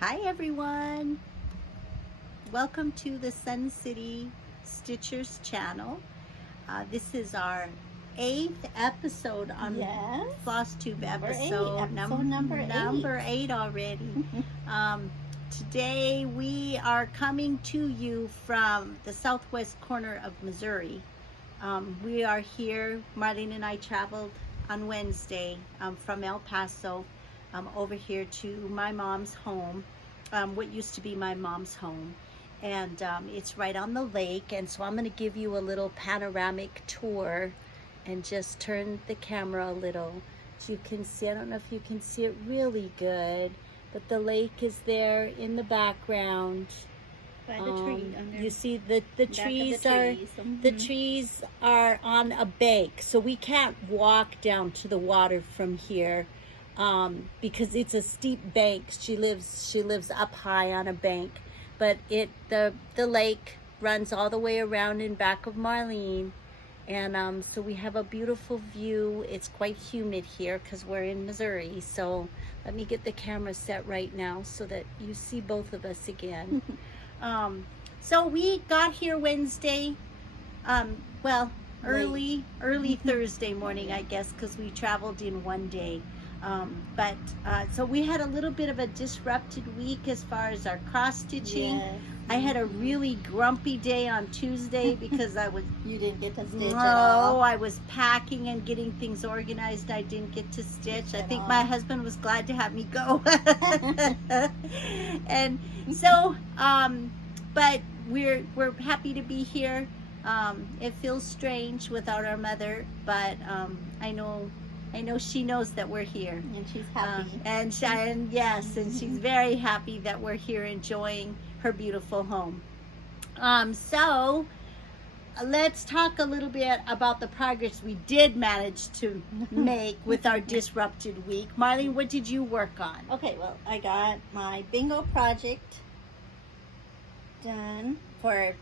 Hi everyone! Welcome to the Sun City Stitchers channel. This is our 8th episode on Floss Tube episode number 8 already. Today we are coming to you from the southwest corner of Missouri. We are here, Marlene and I traveled on Wednesday from El Paso over here to my mom's home, what used to be my mom's home, and it's right on the lake. And so I'm going to give you a little panoramic tour and just turn the camera a little so you can see. I don't know if you can see it really good, but the lake is there in the background. By the tree, you see the trees are on a bank, so we can't walk down to the water from here because it's a steep bank. She lives up high on a bank, but the lake runs all the way around in back of Marlene, and so we have a beautiful view. It's quite humid here because we're in Missouri, so let me get the camera set right now so that you see both of us again. So we got here Wednesday, early Thursday morning, I guess, because we traveled in one day. So we had a little bit of a disrupted week as far as our cross stitching. Yes. I had a really grumpy day on Tuesday because You didn't get to stitch at all. No, I was packing and getting things organized. I didn't get to stitch. I think my husband was glad to have me go. And so, but we're happy to be here. It feels strange without our mother, but I know she knows that we're here, And she's happy. and she's very happy that we're here enjoying her beautiful home. So let's talk a little bit about the progress we did manage to make with our disrupted week. Marlene, what did you work on? Okay, well, I got my bingo project done for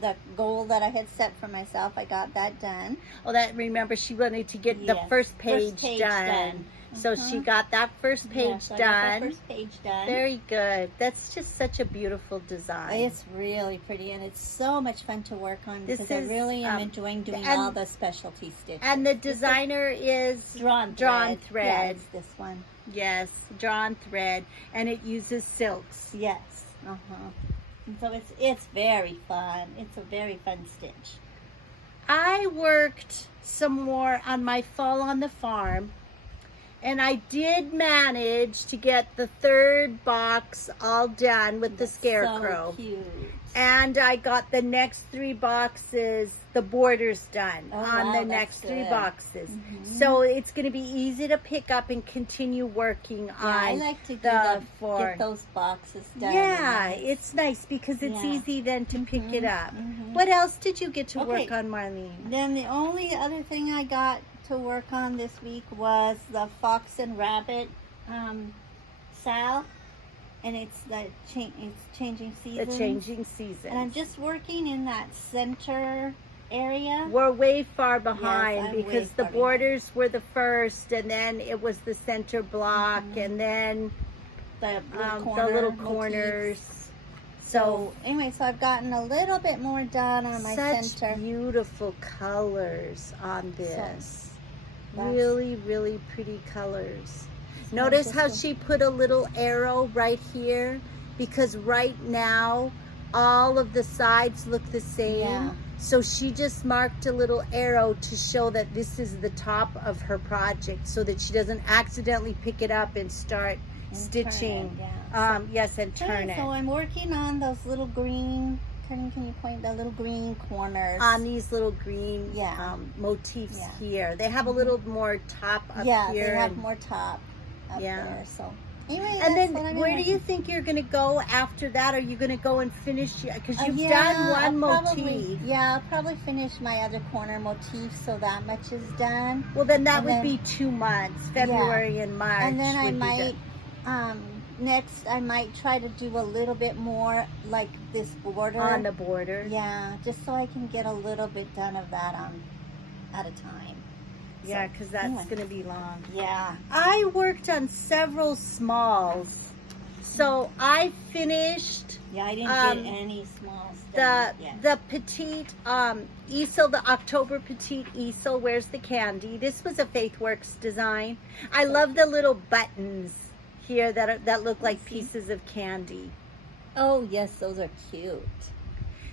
the goal that I had set for myself. I got that done. Oh, remember she wanted to get the first page done. So she got that first page done. Got the first page done. Very good. That's just such a beautiful design. It's really pretty, and it's so much fun to work on because I really am enjoying doing all the specialty stitches. And the designer is Drawn Thread. Yeah, it's this one. Yes, Drawn Thread, and it uses silks. Yes. And so it's very fun. It's a very fun stitch. I worked some more on my Fall on the Farm, and I did manage to get the third box all done with the scarecrow. So cute. And I got the next 3 boxes, the borders done on the next 3 boxes. So it's going to be easy to pick up and continue working on. I like to get those boxes done. Yeah, it's nice because it's easy then to pick it up. What else did you get to work on, Marlene? Then the only other thing I got to work on this week was the Fox and Rabbit Sal. And it's changing seasons. The changing season. And I'm just working in that center area. We're way far behind because the behind. borders were the first, and then it was the center block, and then the little corners. So anyway, so I've gotten a little bit more done on my center. Such beautiful colors on this. Really, really pretty colors. Notice how she put a little arrow right here, because right now all of the sides look the same. Yeah. So she just marked a little arrow to show that this is the top of her project, so that she doesn't accidentally pick it up and start stitching. And turn it. So I'm working on those little green, can you point the little green corners? On these little green motifs here. They have a little more top up here. Yeah, they have more top up there. So anyway, and then where do you think you're going to go after that? Are you going to go and finish, because you've done one motif? I'll probably finish my other corner motif, so that much is done. Well, then that would be 2 months, February and March. And then I might next I might try to do a little bit more like this border on the border. Yeah, just so I can get a little bit done of that at a time. Yeah, because that's going to be long. Yeah. I worked on several smalls. So I finished Yeah, I didn't get any smalls done yet. the petite easel, the October petite easel. Where's the candy? This was a Faithworks design. I love the little buttons here that look like pieces of candy. Oh yes, those are cute.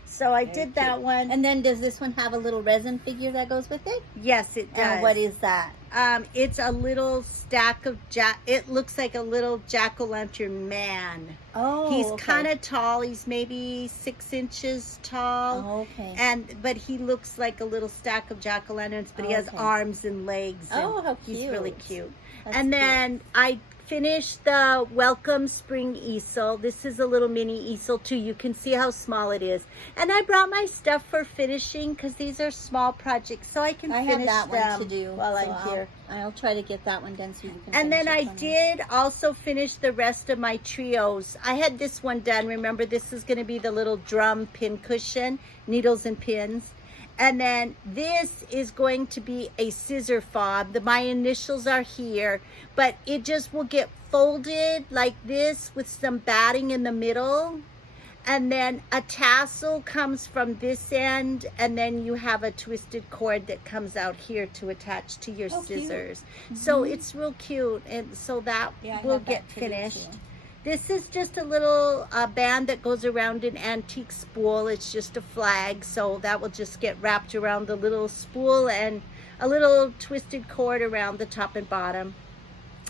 So I Very did that cute. one. And then does this one have a little resin figure that goes with it? Yes, it does. And what is that? It's a little stack of it looks like a little jack-o'-lantern man. Oh, He's okay. kind of tall. He's maybe 6 inches tall. Oh, okay. But he looks like a little stack of jack-o'-lanterns, but he has Okay. arms and legs. Oh, how He's cute. really cute. That's And cute. then I finished the Welcome Spring easel. This is a little mini easel too. You can see how small it is. And I brought my stuff for finishing because these are small projects, so I can I finish have that them one to do while so I'm here. I'll try to get that one done so you can. And then finish I it for me. did also finish the rest of my trios. I had this one done. Remember, this is going to be the little drum pin cushion, needles and pins. And then this is going to be a scissor fob. My initials are here, but it just will get folded like this with some batting in the middle. And then a tassel comes from this end, and then you have a twisted cord that comes out here to attach to your Oh, cute. scissors. So it's real cute, and so that Yeah, I will have get that to do, finished. too. This is just a little band that goes around an antique spool. It's just a flag, so that will just get wrapped around the little spool and a little twisted cord around the top and bottom.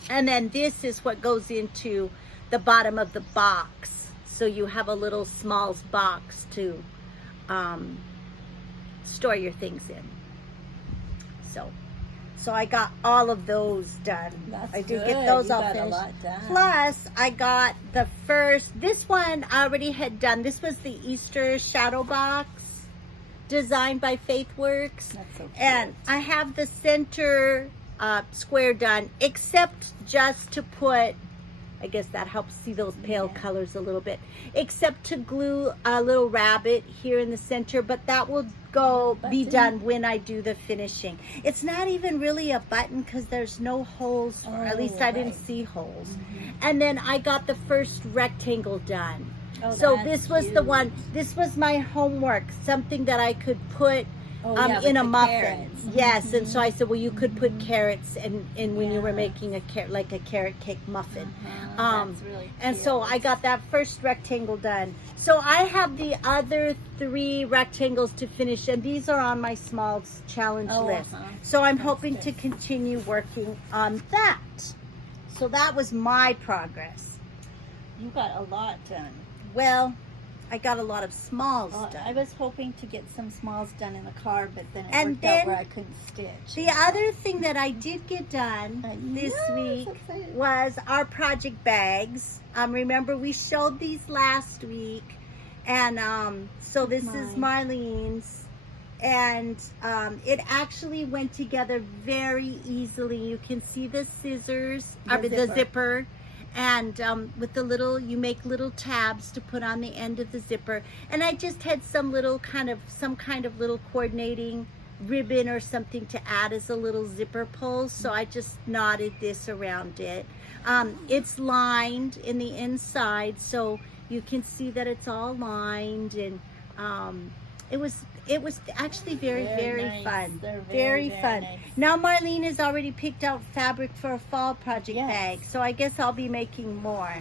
And then this is what goes into the bottom of the box. So you have a little Smalls box to store your things in. So I got all of those done. That's I did good. get those You all got a finished. lot done. Plus, I got this one I already had done. This was the Easter shadow box designed by Faithworks. That's so cute. And I have the center square done, except just to put, I guess that helps see those pale colors a little bit, except to glue a little rabbit here in the center, but that will be done when I do the finishing. It's not even really a button because there's no holes, or at least I didn't see holes. And then I got the first rectangle done. Oh, So that's this was the one, this was my homework, something that I could put with in a the muffin. carrots. Yes, and so I said, well, you could put carrots in when you were Yeah. making a carrot cake muffin. That's really And cute. so I got that first rectangle done. So I have the other 3 rectangles to finish, and these are on my Smalls challenge list. So I'm hoping to continue working on that. So that was my progress. You got a lot done. Well, I got a lot of Smalls done. I was hoping to get some smalls done in the car, but then it And worked then out where I couldn't stitch. The other thing that I did get done this week was our project bags. Remember, we showed these last week, and so this is Marlene's, and it actually went together very easily. You can see the scissors, the zipper. And with the little, you make little tabs to put on the end of the zipper. And I just had some kind of little coordinating ribbon or something to add as a little zipper pull. So I just knotted this around it. It's lined in the inside, so you can see that it's all lined, and it was actually very nice. fun. They're Very very fun. nice. Now Marlene has already picked out fabric for a fall project Yes. bag, so I guess I'll be making more.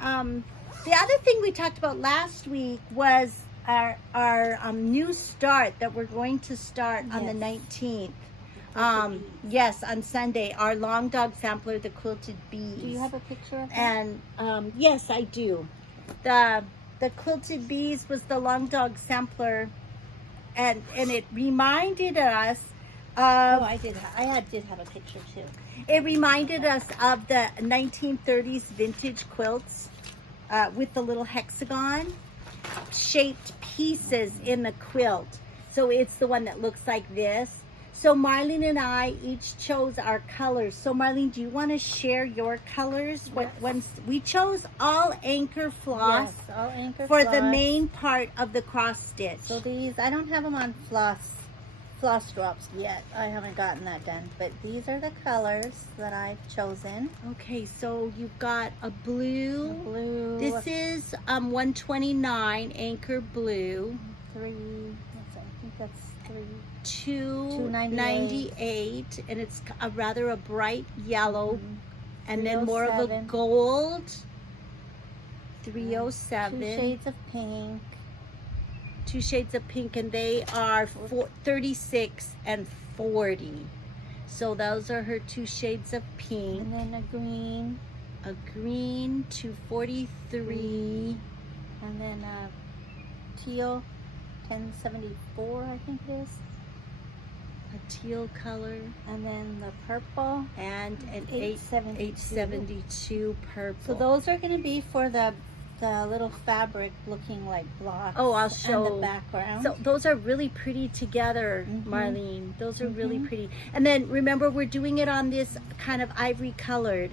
The other thing we talked about last week was our new start that we're going to start on the 19th. Yes, on Sunday, our long dog sampler, the quilted bees. Do you have a picture of that? And yes, I do. The quilted bees was the long dog sampler, and it reminded us of. I did have a picture too. It reminded us of the 1930s vintage quilts with the little hexagon shaped pieces in the quilt. So it's the one that looks like this. So Marlene and I each chose our colors. So Marlene, do you want to share your colors? What ones we chose? All anchor floss Yes, all anchor for floss. the main part of the cross stitch. So these, I don't have them on floss floss drops yet. I haven't gotten that done. But these are the colors that I've chosen. Okay, so you've got a blue. Blue. This is 129 Anchor Blue. I think that's 298, and it's rather a bright yellow, and then more of a 307. gold. 307. 2 shades of pink. 2 shades of pink, and they are 36 and 40. So those are her 2 shades of pink. And then a green. A green, 243. And then a teal, 1074, I think it is. A teal color. And then the purple. And an 872. 872 purple. So those are going to be for the little fabric looking like blocks. Oh, I'll show. And the background. So those are really pretty together, Marlene. Those are really pretty. And then remember, we're doing it on this kind of ivory colored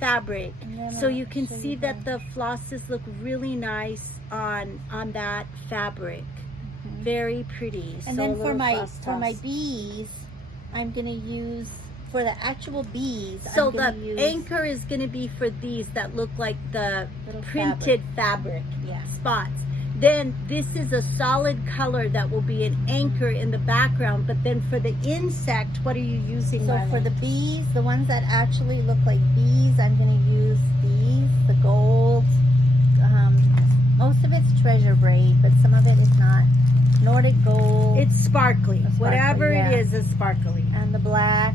fabric. So you can see that the flosses look really nice on that fabric. Very pretty. And so then for my floss. bees, I'm gonna use for the actual bees. So I'm gonna the use anchor is going to be for these that look like the little printed fabric Yeah. spots. Then this is a solid color that will be an anchor in the background. But then for the insect, what are you using? So Marlene? for the bees, the ones that actually look like bees, I'm gonna use these, the gold. Most of it's treasure braid, but some of it is not. Nordic gold. It's sparkly. Sparkly, Whatever yeah. it is sparkly. And the black.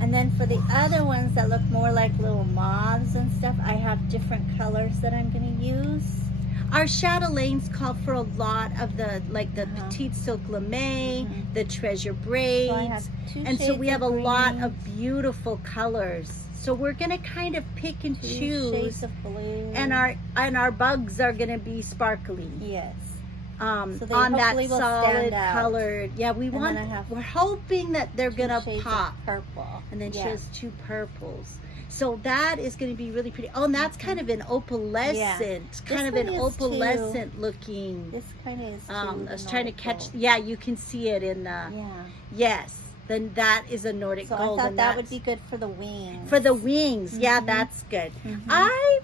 And then for the other ones that look more like little moths and stuff, I have different colors that I'm going to use. Our chatelaines call for a lot of the petite silk lame, the treasure braids. So I have 2 And so shades we have a of lot green, of beautiful colors. So we're going to kind of pick and 2 choose. shades of blue. And our bugs are going to be sparkly. Yes. On So they that hopefully will solid stand out. colored. Yeah, then I have we're hoping that they're 2 going to shades of pop. purple. And then she Yeah. has 2 purples. So that is going to be really pretty. Oh, and that's kind of an opalescent, kind of an one is opalescent looking. This kind of is too. I the was trying to Nordic catch. gold. Yeah, you can see it in the. Yeah. Yes, then that is a Nordic So gold. I thought and that would that's- be good for the wings. for the wings. Yeah, that's good.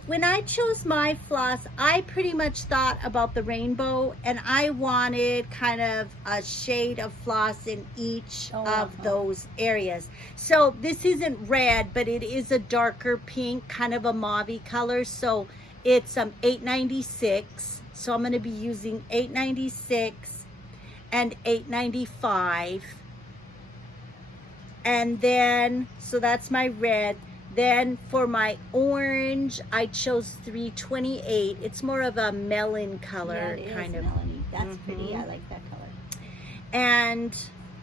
When I chose my floss, I pretty much thought about the rainbow, and I wanted kind of a shade of floss in each of those areas. So this isn't red, but it is a darker pink, kind of a mauve color. So it's $8.96. So I'm going to be using $8.96 and $8.95. And then, so that's my red. Then for my orange, I chose $3.28. It's more of a melon color, kind of. Melanie. That's pretty. I like that color. And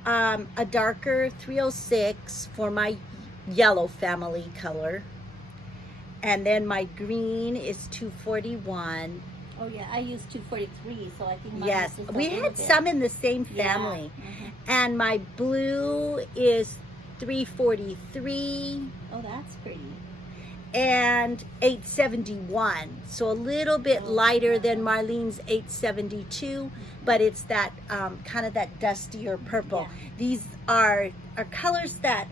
a darker $3.06 for my yellow family color. And then my green is $2.41. Oh yeah, I used 243, so I think mine Yes, is just a we little had bit. some in the same family. And my blue is $3.43. Oh, that's pretty. And $8.71. So a little bit lighter than Marlene's $8.72, but it's that kind of that dustier purple. Yeah. These are colors that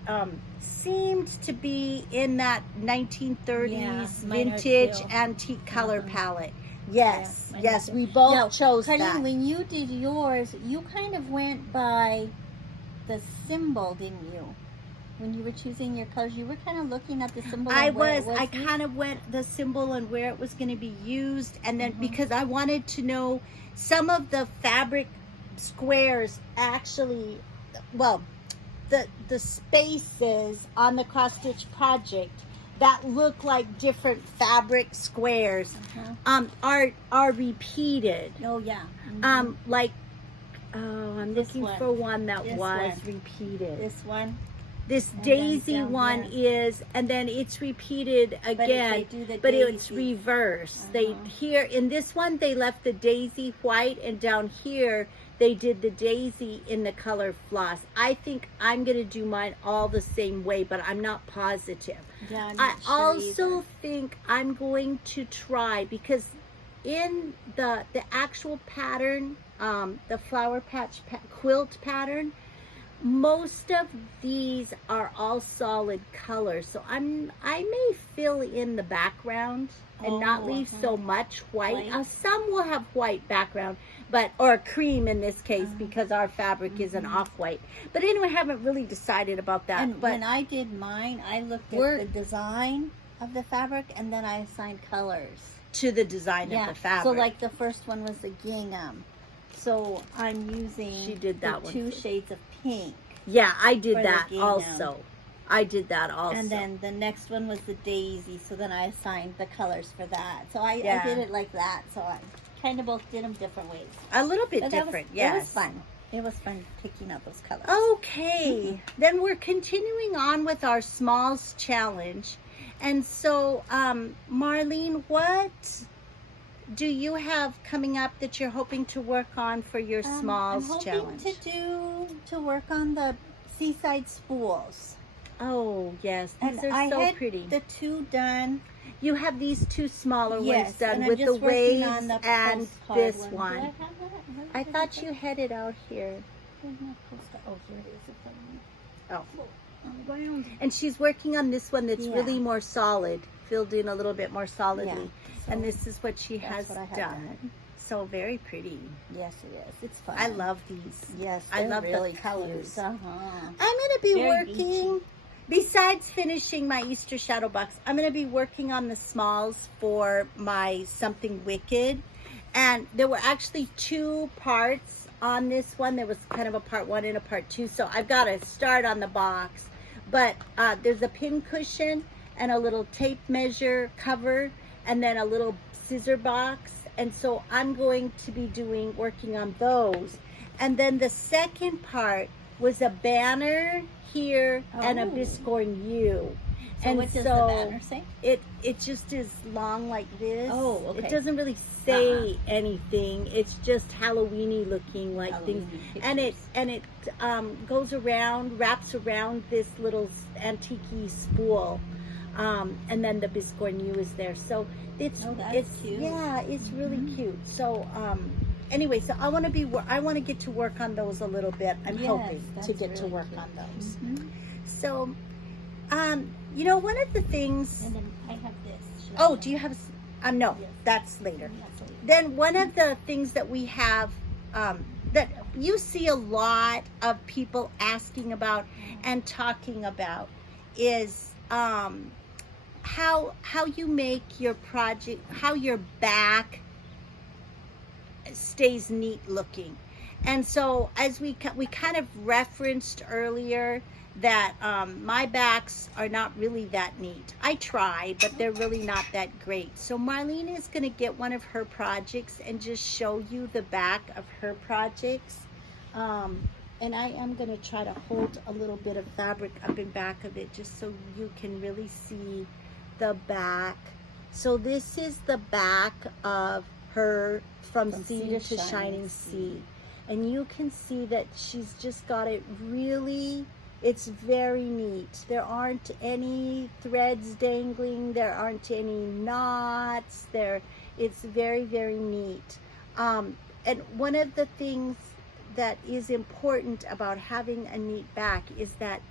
seemed to be in that 1930s Yeah, mine are vintage too. antique color palette. Yes, Yeah, yes, mine we too. both Now, chose Carlene, that. when you did yours, you kind of went by the symbol, didn't you? When you were choosing your colors, you were kind of looking at the symbol. I and where it was. I used? kind of went the symbol and where it was going to be used, and then because I wanted to know some of the fabric squares actually, well, the spaces on the cross stitch project that look like different fabric squares are repeated. Oh yeah. Like I'm This looking one. for one that This was one. repeated. This one. This And then daisy down one is, and then it's repeated again, they do the but it's daisy. reversed. They here in this one they left the daisy white, and down here they did the daisy in the color floss. I think I'm gonna do mine all the same way, but I'm not positive. Yeah, I'm I not sure also either. think I'm going to try, because in the actual pattern the flower patch quilt pattern. Most of these are all solid colors, so I may fill in the background and not leave so much white. Some will have white background, or cream in this case, because our fabric is an off-white. But anyway, I haven't really decided about that. And when I did mine, I looked at the design of the fabric, and then I assigned colors to the design of the fabric. So like the first one was the gingham. So I'm using the two shades of pink. Yeah, I did that also. I did that also. And then the next one was the daisy. So then I assigned the colors for that. So I did it like that. So I kind of both did them different ways. A little bit different, yes. It was fun. It was fun picking out those colors. Okay. Then we're continuing on with our Smalls Challenge. And so, Marlene, what do you have coming up that you're hoping to work on for your Smalls Challenge? I'm hoping to work on the seaside spools. Oh, yes. These are I so had pretty. The two done. You have these two smaller ones done and with the waves the and this one. Do I have that? I thought you had it out here. Oh, here it is. Oh. And she's working on this one that's really more solid, filled in a little bit more solidly. Yeah. So and this is what she has done. So very pretty. Yes, it is. It's fun. I love these. Yes, I love really the colors. I'm going to be working, besides finishing my Easter Shadow Box, I'm going to be working on the smalls for my Something Wicked. And there were actually two parts on this one. There was kind of a part 1 and a part 2. So I've got to start on the box. But there's a pin cushion and a little tape measure cover and then a little scissor box. And so I'm going to be working on those. And then the second part was a banner here and a Biscorn U. So what does the banner say? It just is long like this. Oh, okay. It doesn't really say anything. It's just Halloweeny looking like things. And it goes around, wraps around this little antique-y spool. And then the Biscorn U is there. So it's cute. Yeah, it's really cute. So anyway, so I want to get to work on those a little bit. I'm hoping to get to work on those. So you know, one of the things. And then I have this. Oh, do you have? No, that's later. Then one of the things that we have that you see a lot of people asking about and talking about is how you make your project, how your back stays neat looking. And so as we kind of referenced earlier that my backs are not really that neat. I try, but they're really not that great. So Marlene is going to get one of her projects and just show you the back of her projects. And I am going to try to hold a little bit of fabric up in back of it just so you can really see the back. So this is the back of her From Sea to Shining Sea. And you can see that she's just got it really, it's very neat. There aren't any threads dangling. There aren't any knots. It's very, very neat. And one of the things that is important about having a neat back is that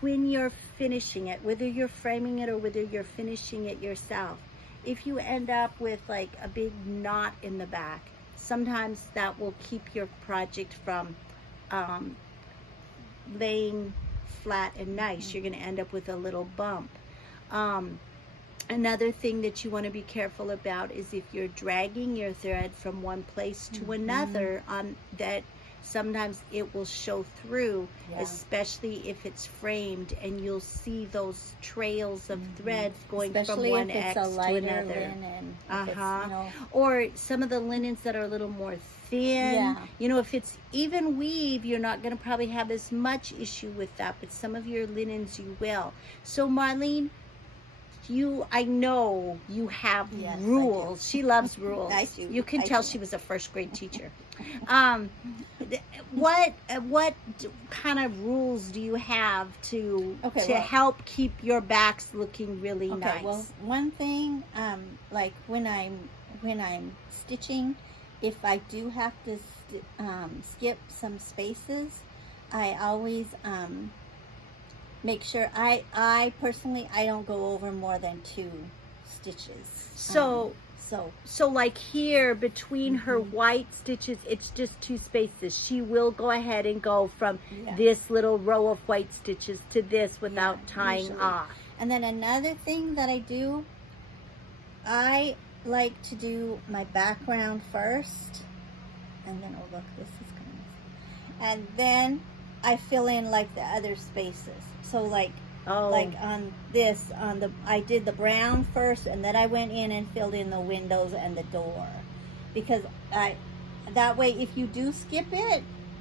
when you're finishing it, whether you're framing it or whether you're finishing it yourself, if you end up with like a big knot in the back, sometimes that will keep your project from laying flat and nice. You're going to end up with a little bump. Another thing that you want to be careful about is if you're dragging your thread from one place to another, that sometimes it will show through, especially if it's framed, and you'll see those trails of threads going especially from one if it's X a to lighter another. Linen, Or some of the linens that are a little more thin. You know, if it's even weave, you're not going to probably have as much issue with that, but some of your linens you will. So Marlene, I know you have rules. She loves rules. I do. You can tell she was a first grade teacher. What kind of rules do you have to help keep your backs looking really nice? Well, one thing, like when I'm stitching, if I do have to skip some spaces, I always make sure I personally I don't go over more than 2 stitches. So like here between her white stitches, it's just 2 spaces. She will go ahead and go from this little row of white stitches to this without tying usually. off. And then another thing that I do, I like to do my background first, and then, oh look, this is coming. And then I fill in like the other spaces. So like on this, I did the brown first, and then I went in and filled in the windows and the door, because that way if you do skip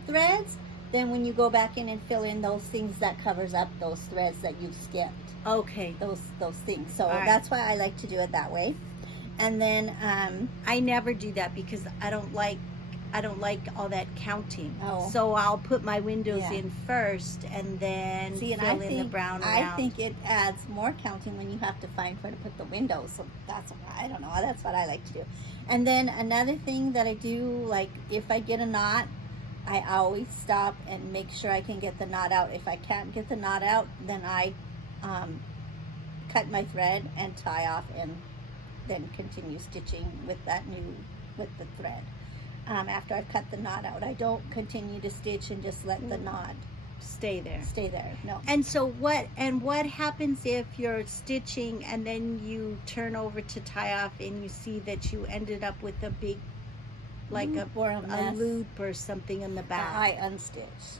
threads, then when you go back in and fill in those things, that covers up those threads that you've skipped. Okay. Those things. So that's why I like to do it that way. And then I never do that because I don't like all that counting. Oh. So I'll put my windows in first and then fill in the brown around. I think it adds more counting when you have to find where to put the windows. So I don't know. That's what I like to do. And then another thing that I do, like if I get a knot, I always stop and make sure I can get the knot out. If I can't get the knot out, then I cut my thread and tie off, and then continue stitching with the thread. After I've cut the knot out, I don't continue to stitch and just let the knot stay there. No. And so what happens if you're stitching and then you turn over to tie off and you see that you ended up with a big, like a loop or something in the back? I unstitch.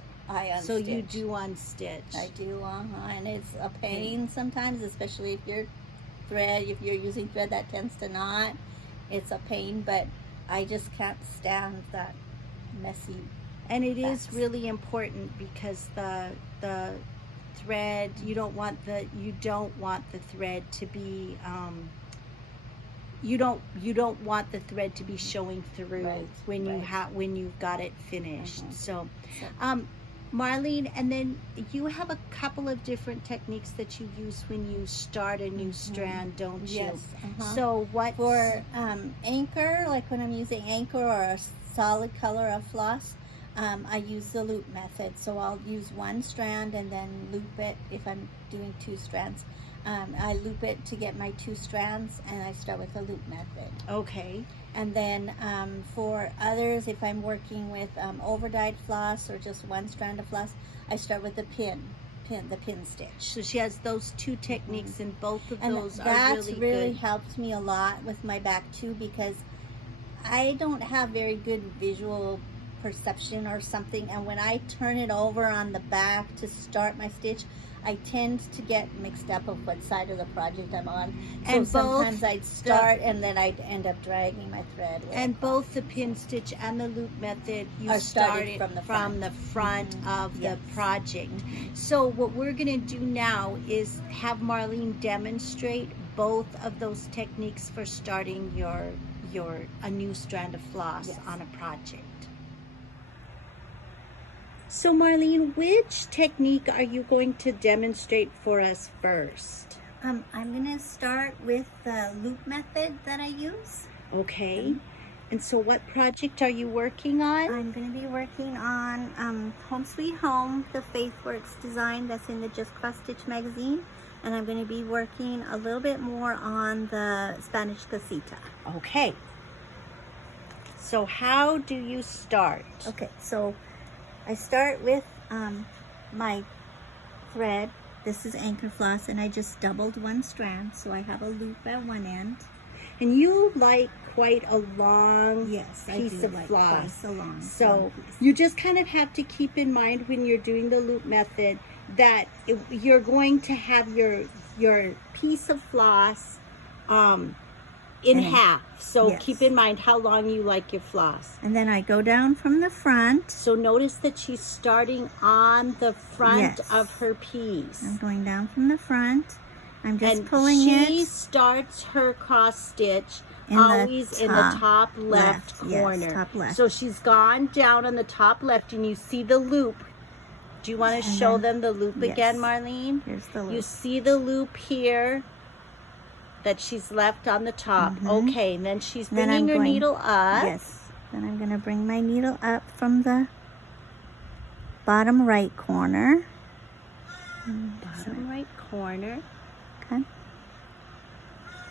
So you do unstitch. I do, and it's a pain sometimes, especially if you're using thread that tends to knot. It's a pain, but I just can't stand that messy. And it is really important because the thread, you don't want the thread to be you don't want the thread to be showing through when you've got it finished. So Marlene, and then you have a couple of different techniques that you use when you start a new strand, don't you? Yes. So what for anchor, like when I'm using anchor or a solid color of floss, I use the loop method. So I'll use 1 strand and then loop it if I'm doing 2 strands. I loop it to get my 2 strands, and I start with the loop method. Okay. And then for others, if I'm working with over-dyed floss or just 1 strand of floss, I start with the pin stitch. So she has those 2 techniques, and both of and those are that's really really good. Helped me a lot with my back too, because I don't have very good visual perception or something, and when I turn it over on the back to start my stitch, I tend to get mixed up of what side of the project I'm on. So And sometimes I'd start and then I'd end up dragging my thread. And both the pin stitch and the loop method, you Are started started from the front of the project. So what we're going to do now is have Marlene demonstrate both of those techniques for starting a new strand of floss on a project. So Marlene, which technique are you going to demonstrate for us first? I'm going to start with the loop method that I use. Okay. And so what project are you working on? I'm going to be working on Home Sweet Home, the Faithworks design that's in the Just Cross Stitch magazine. And I'm going to be working a little bit more on the Spanish casita. Okay. So how do you start? Okay, so I start with my thread. This is anchor floss, and I just doubled 1 strand, so I have a loop at one end. And you like quite a long piece of like floss. Twice a long So piece. you just kind of have to keep in mind when you're doing the loop method that you're going to have your piece of floss in half. So keep in mind how long you like your floss. And then I go down from the front. So notice that she's starting on the front of her piece. I'm going down from the front. I'm just and pulling it. She starts her cross stitch in always in the top left corner. Yes, top left. So she's gone down on the top left, and you see the loop. Do you want to show them the loop again, Marlene? Here's the loop. You see the loop here that she's left on the top. Okay, and then she's bringing her needle up. Yes. Then I'm going to bring my needle up from the bottom right corner. Bottom right corner. Okay.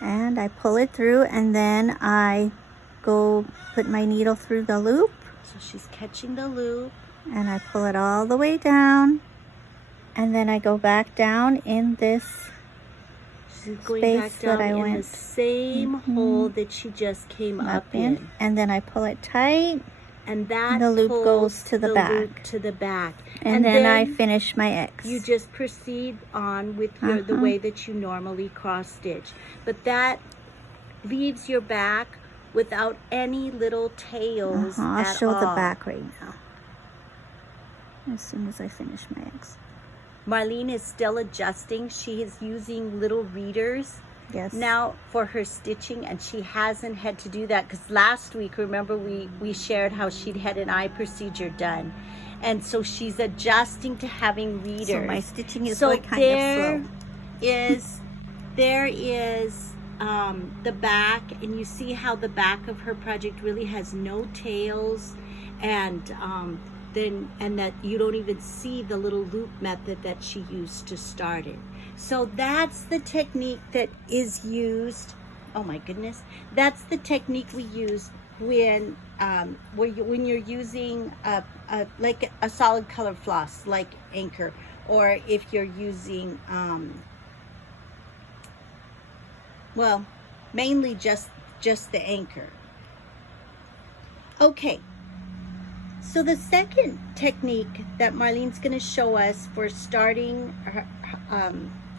And I pull it through, and then I go put my needle through the loop. So she's catching the loop. And I pull it all the way down. And then I go back down in this She's going space back down that I in went the same hole that she just came up in. And then I pull it tight. And that The loop pulls goes to the back. loop to the back. And then I finish my X. You just proceed on with your, the way that you normally cross stitch. But that leaves your back without any little tails I'll at show all. the back right now. As soon as I finish my X. Marlene is still adjusting. She is using little readers Yes. now for her stitching, and she hasn't had to do that because last week, remember, we shared how she'd had an eye procedure done, and so she's adjusting to having readers. So my stitching is so like kind of slow. There is the back, and you see how the back of her project really has no tails, and that you don't even see the little loop method that she used to start it. So that's the technique that is used. Oh my goodness, that's the technique we use when you're using like a solid color floss like Anchor, or if you're using well, mainly just the Anchor. Okay. So the second technique that Marlene's going to show us for starting her,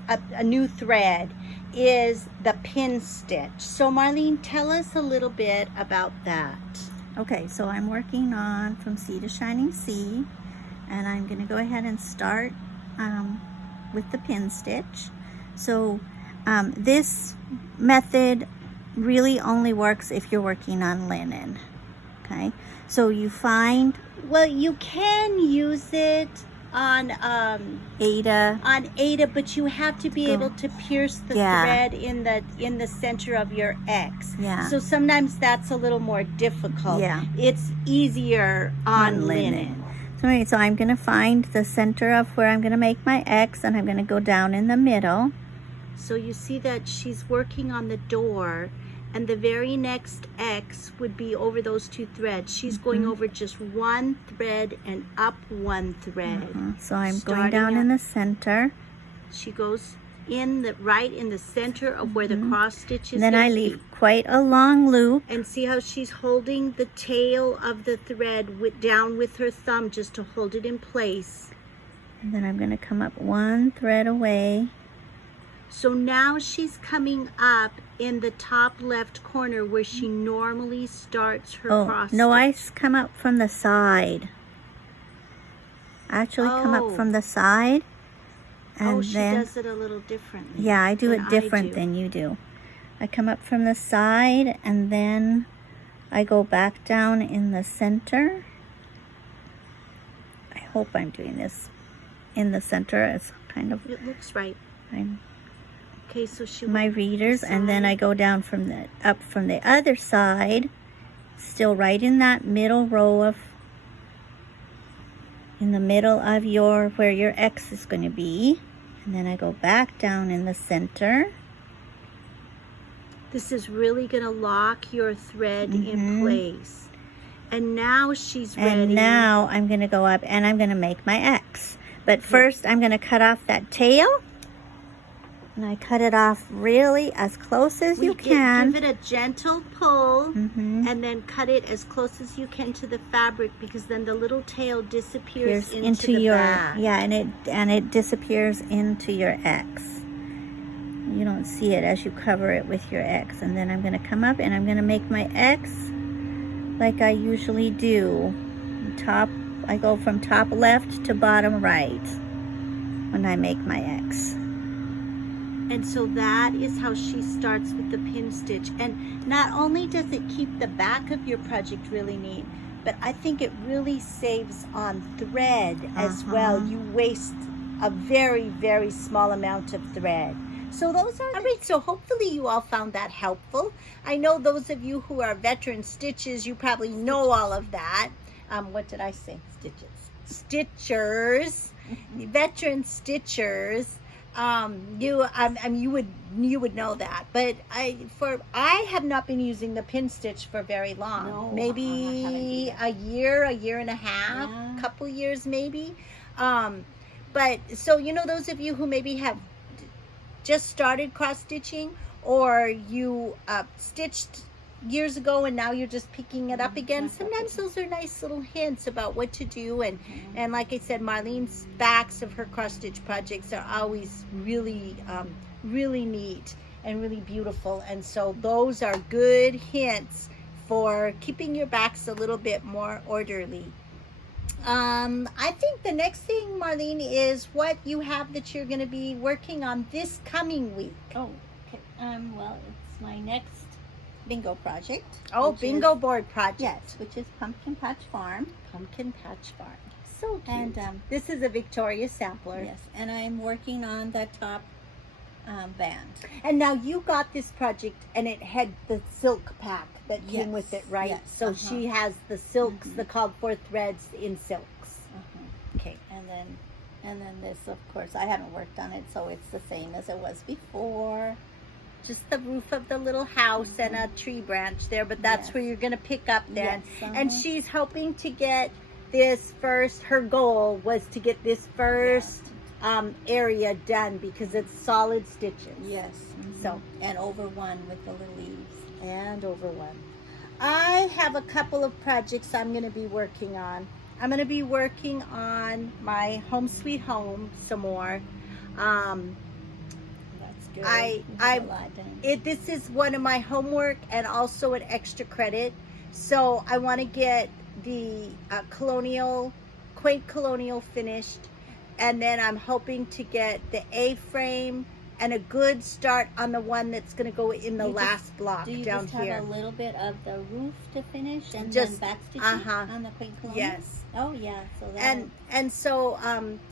a new thread is the pin stitch. So Marlene, tell us a little bit about that. Okay, so I'm working on From Sea to Shining Sea, and I'm going to go ahead and start with the pin stitch. So this method really only works if you're working on linen. Okay, so you find, well, you can use it on Ada, but you have to be able to pierce the thread in the center of your X. Yeah. So sometimes that's a little more difficult. Yeah. It's easier on linen. So I'm going to find the center of where I'm going to make my X, and I'm going to go down in the middle. So you see that she's working on the door, and the very next X would be over those two threads. She's going over just one thread and up one thread. So I'm going down in the center. She goes right in the center of where the cross stitch is. Then I leave quite a long loop. And see how she's holding the tail of the thread down with her thumb just to hold it in place. And then I'm going to come up one thread away. So now she's coming up in the top left corner where she normally starts her cross stitch. No, I come up from the side. I actually come up from the side. And she then, does it a little differently. Yeah, I do it different than you do. I come up from the side, and then I go back down in the center. I hope I'm doing this in the center. It's kind of... It looks right. Okay, so she my readers, and then I go down from the up from the other side, still right in that middle row of, in the middle of where your X is going to be, and then I go back down in the center. This is really going to lock your thread in place. And now she's ready. And now I'm going to go up and I'm going to make my X. But first I'm going to cut off that tail. And I cut it off really as close as you can. Give it a gentle pull, and then cut it as close as you can to the fabric, because then the little tail disappears into the back. Yeah, and it disappears into your X. You don't see it as you cover it with your X. And then I'm going to come up and I'm going to make my X like I usually do. I go from top left to bottom right when I make my X. And so that is how she starts with the pin stitch. And not only does it keep the back of your project really neat, but I think it really saves on thread as well. You waste a very, very small amount of thread. So those are all right. So hopefully you all found that helpful. I know those of you who are veteran stitches, you probably know all of that. What did I say? Stitchers, veteran stitchers. You would know that, but I have not been using the pin stitch for very long. No, maybe a year and a half, Yeah. couple years maybe. But so those of you who maybe have just started cross stitching, or you stitched years ago and now you're just picking it up again, sometimes those are nice little hints about what to do. And like I said, Marlene's backs of her cross stitch projects are always really really neat and really beautiful, and so those are good hints for keeping your backs a little bit more orderly. I think the next thing, Marlene, is what you have that you're going to be working on this coming week. Oh, okay. Well, it's my next bingo project. Oh, bingo board project. Yes, which is Pumpkin Patch Farm. Pumpkin Patch Farm. So cute. And this is a Victoria sampler. yes, and I'm working on the top band. And now you got this project, and it had the silk pack that came with it, right? Yes, So she has the silks, the called for threads in silks. Okay. And then this, of course, I haven't worked on it, so it's the same as it was before. Just the roof of the little house and a tree branch there, but that's Yes. where you're going to pick up then. Yes, And she's hoping to get this first, her goal was to get this first area done because it's solid stitches. Yes. So, and over one with the little leaves. and over one. I have a couple of projects I'm going to be working on. I'm going to be working on my Home Sweet Home some more. That's good. This is one of my homework and also an extra credit. So I want to get the quaint colonial finished, and then I'm hoping to get the A-frame and a good start on the one that's going to go in the last block do you down just here. have a little bit of the roof to finish and Just- then back stitching on the quaint colonial? Yes. Oh yeah. So that. And so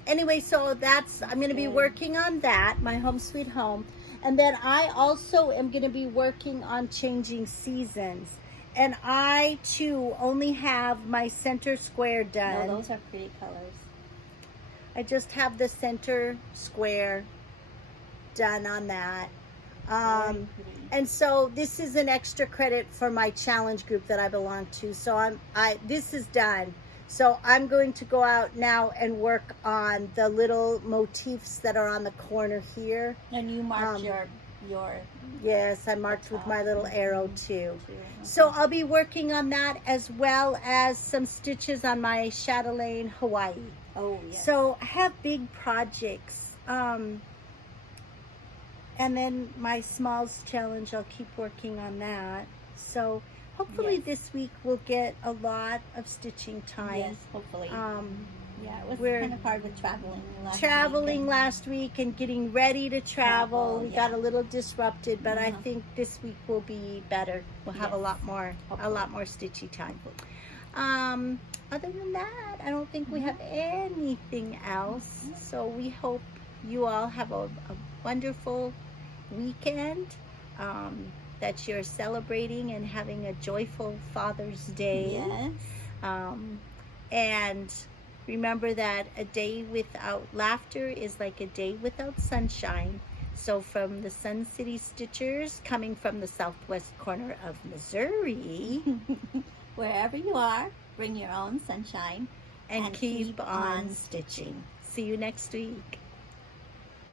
anyway, so that's, I'm going to be working on that, my Home Sweet Home. And then I also am going to be working on changing seasons. And I too only have my center square done. No, those are pretty colors. I just have the center square done on that. Very pretty. And so this is an extra credit for my challenge group that I belong to. So this is done. So I'm going to go out now and work on the little motifs that are on the corner here. And you marked your Yes, I marked with my little arrow too. So I'll be working on that as well as some stitches on my chatelaine Hawaii. Oh yes. So I have big projects. And then my smalls challenge, I'll keep working on that. So hopefully this week we'll get a lot of stitching time. Yes, hopefully. Yeah, it was we're kind of hard with traveling last week and getting ready to travel. We got a little disrupted, but I think this week will be better. We'll have a lot more stitchy time. Other than that, I don't think we have anything else. So we hope you all have a wonderful weekend, that you're celebrating and having a joyful Father's Day. Yes. And remember that a day without laughter is like a day without sunshine. So from the Sun City Stitchers, coming from the southwest corner of Missouri, Wherever you are, bring your own sunshine and keep on stitching. See you next week.